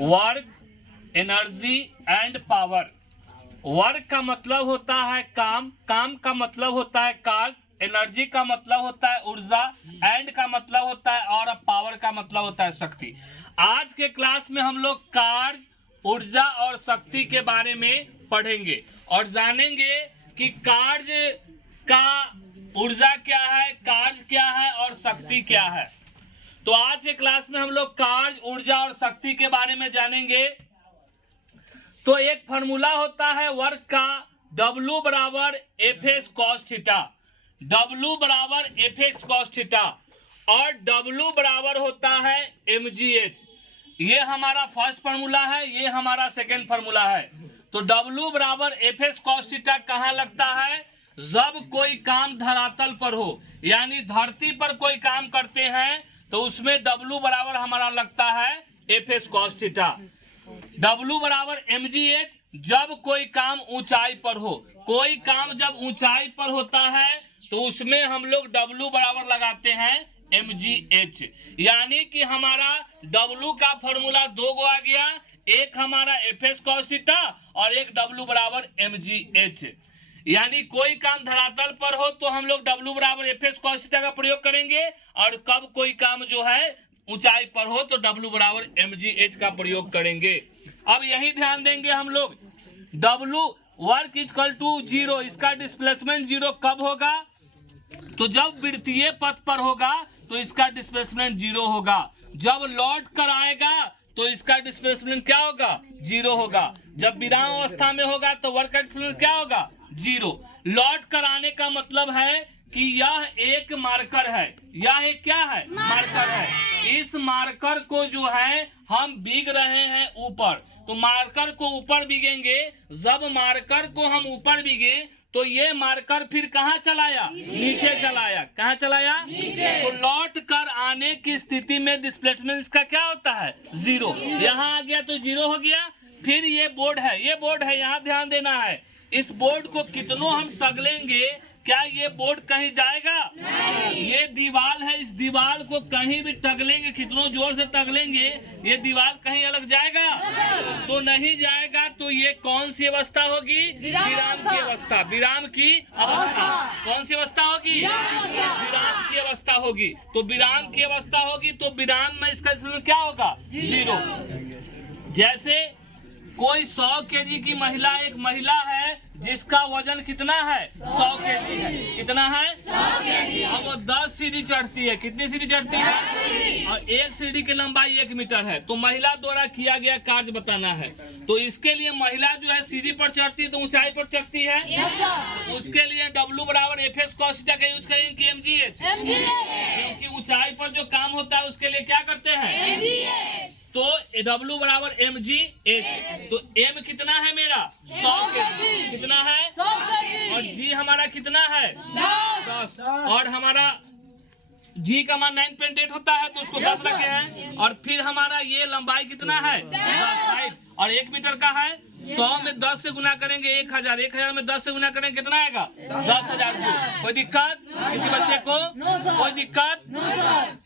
Work, energy and power. Work का मतलब होता है काम, काम का मतलब होता है कार्य, एनर्जी का मतलब होता है ऊर्जा, एंड का मतलब होता है और पावर का मतलब होता है शक्ति। आज के क्लास में हम लोग कार्य, ऊर्जा और शक्ति के बारे में पढ़ेंगे और जानेंगे कि कार्य का ऊर्जा क्या है, कार्य क्या है और शक्ति क्या है। तो आज के क्लास में हम लोग कार्य, ऊर्जा और शक्ति के बारे में जानेंगे। तो एक फॉर्मूला होता है वर्क का, W बराबर F x cos theta, W बराबर एफ एक्स कॉस थीटा और W बराबर होता है mgh। ये हमारा फर्स्ट फार्मूला है, ये हमारा सेकेंड फार्मूला है। तो W बराबर एफ एक्स कॉस थीटा कहाँ लगता है? जब कोई काम धरातल पर हो, यानी धरती पर कोई काम करते हैं तो उसमें W बराबर हमारा लगता है F x cos theta. W बराबर mgh जब कोई काम ऊंचाई पर हो, कोई काम जब ऊंचाई पर होता है तो उसमें हम लोग W बराबर लगाते हैं mgh। यानी कि हमारा W का फॉर्मूला दो गो आ गया, एक हमारा एफ एक्स कॉस थीटा और एक W बराबर mgh। यानी कोई काम धरातल पर हो तो हम लोग W बराबर एफ एक्स कॉस थीटा का प्रयोग करेंगे और कब कोई काम जो है ऊंचाई पर हो तो W बराबर mgh का प्रयोग करेंगे। अब यही ध्यान देंगे हम लोग, W वर्क इक्वल टू 0, इसका डिस्प्लेसमेंट 0 कब होगा? तो जब वृत्तीय पथ पर होगा तो इसका डिस्प्लेसमेंट 0 होगा। जब लौट कर आएगा तो इसका डिस्प्लेसमेंट क्या होगा? 0 होगा। जब विराम अवस्था में होगा तो वर्क का डिस्प्लेसमेंट क्या होगा? 0। लौट कर आने का मतलब है कि यह एक मार्कर है, यह एक क्या है? मार्कर है। इस मार्कर को जो है हम बीग रहे हैं ऊपर, तो मार्कर को ऊपर बीगेंगे। जब मार्कर को हम ऊपर बीगे तो ये मार्कर फिर कहाँ चलाया? नीचे चलाया। कहाँ चलाया? नीचे। तो लौट कर आने की स्थिति में डिस्प्लेसमेंट इसका क्या होता है? 0। यहाँ आ गया तो 0 हो गया। फिर ये बोर्ड है, ये बोर्ड है, यहाँ ध्यान देना है। इस बोर्ड को कितनों हम टगलेंगे, क्या ये बोर्ड कहीं जाएगा? नहीं। ये दीवार है, इस दीवार को कहीं भी टगलेंगे, कितनों जोर से टगलेंगे, ये दीवार कहीं अलग जाएगा? तो नहीं जाएगा। तो ये कौन सी अवस्था होगी? विराम की अवस्था। विराम की अवस्था कौन सी अवस्था होगी? विराम की अवस्था होगी। तो विराम की अवस्था होगी तो विराम में इसका क्या होगा? 0। जैसे कोई 100 केजी की महिला, एक महिला है जिसका वजन कितना है? 100 केजी है। कितना है? 100 केजी। अब वो 10 सीढ़ी चढ़ती है। कितनी सीढ़ी चढ़ती है? और एक सीढ़ी की लंबाई 1 मीटर है। तो महिला द्वारा किया गया कार्य बताना है। तो इसके लिए महिला जो है सीढ़ी पर चढ़ती है तो ऊंचाई पर चढ़ती है। तो उसके लिए W बराबर एफ एक्स कॉस थीटा का यूज करेंगे कि mgh? क्योंकि ऊंचाई पर जो काम होता है उसके लिए क्या करते हैं? तो W बराबर mgh। तो m कितना है मेरा? 100 केजी। कितना है? 100 केजी। और g हमारा कितना है? 10। और हमारा g का मान 9.8 होता है तो उसको 10 रखे हैं। और फिर हमारा ये लंबाई कितना है? 10 और 1 मीटर का है। 100 में 10 से गुना करेंगे 1000, 1000 में 10 से गुना करेंगे कितना आएगा? 10,000। कोई दिक्कत किसी बच्चे को? कोई दिक्कत?